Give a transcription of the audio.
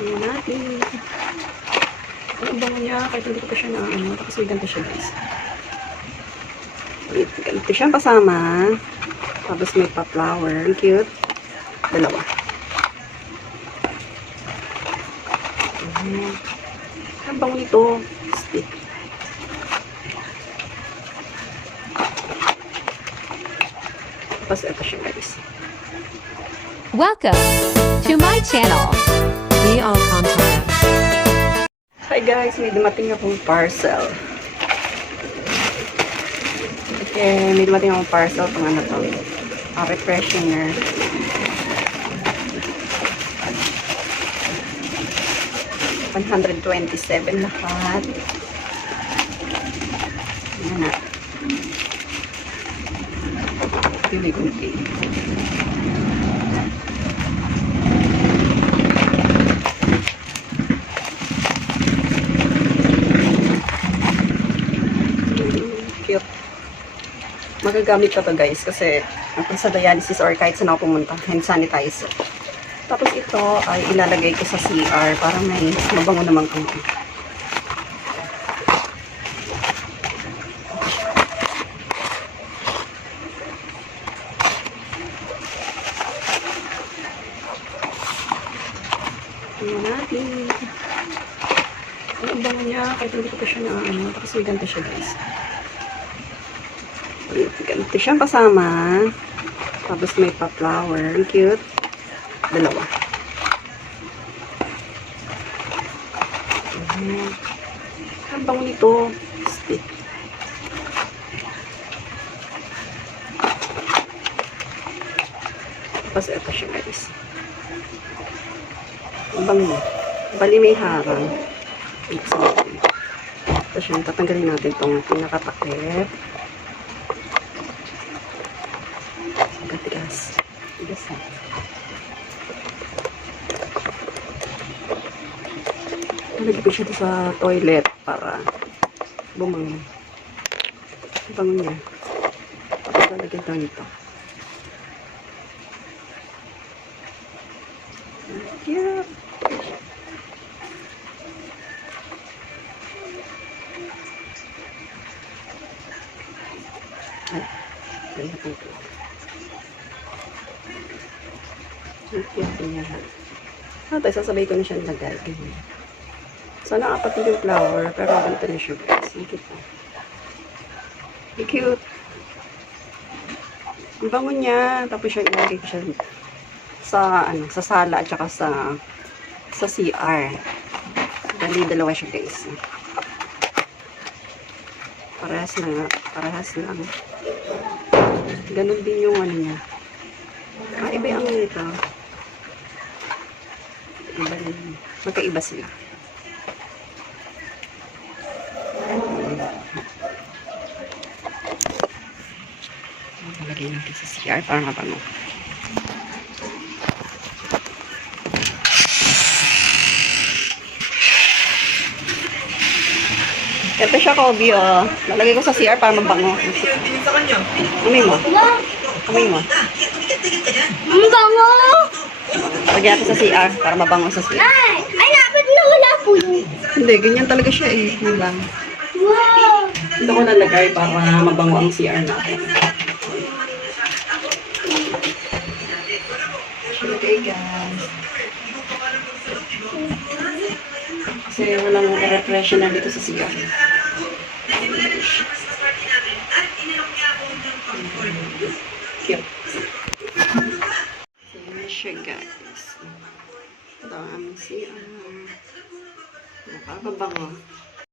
Tingnan natin. Ang bango niya, kahit hindi ko pa siya na ano, kasi ganito siya guys. Ganito siya kasama. Tapos may pa-flower. Ang cute. Dalawa. Ang bango nito. Stick. Tapos ito siya guys. Welcome to my channel. Be all content. Hi guys, may dumating akong parcel. Okay, may dumating akong parcel pang ano to. Refreshener. $127 lahat. Ayan na. Pili kunti. Cute. Magagamit ko to guys kasi sa dialysis or kahit saan ako pumunta, hand sanitizer. Tapos ito ay ilalagay ko sa CR para may mabango naman kung tingnan natin. Ang bango niya, kahit hindi ko pa siya na ano, kasi ganito siya guys. Ganito siyang kasama. Tapos may pa-flower. Ang cute. Dalawa. Ang bango nito. Stick. Tapos ito siya guys. Ang bango. Bali may harang. Ito siya. Tatanggalin natin itong pinakatakip. Tigas. Tigas na. Nalagay ko siya sa toilet para bumango. Bango niya. Tapos lalagyan ito nito. Cute. Ay, ganyan po ito. Cute niya. Tayo sasabay ko na siya nilagay. Ganyan. Sana apat yung flower, pero ganito na siya guys. Ang cute po. Ang cute. Ang bango niya. Tapos siya ilagay ko siya sa, ano, sa sala at saka sa CR. Dali, dalawa siya guys. Parehas na. Parehas lang. Ganun din yung ano niya. Iba yung ano nito. Iba din. Magkaiba sila. Lagay natin sa CR para mabango. Ito siya, Kobe, oh. Lalagay ko sa CR para mabango. Amoy mo. Amoy mo. Ang bango! Lagyan natin sa CR para mabango sa CR. Ay, dapat na wala po yun. Hindi, ganyan talaga siya eh. Yun lang. Wow! Ito ko nalagay para mabango ang CR natin. Okay, guys. Kasi walang refresh na dito sa CR. Cute. Ayan siya, guys. Ito ang CR. Nakakabango.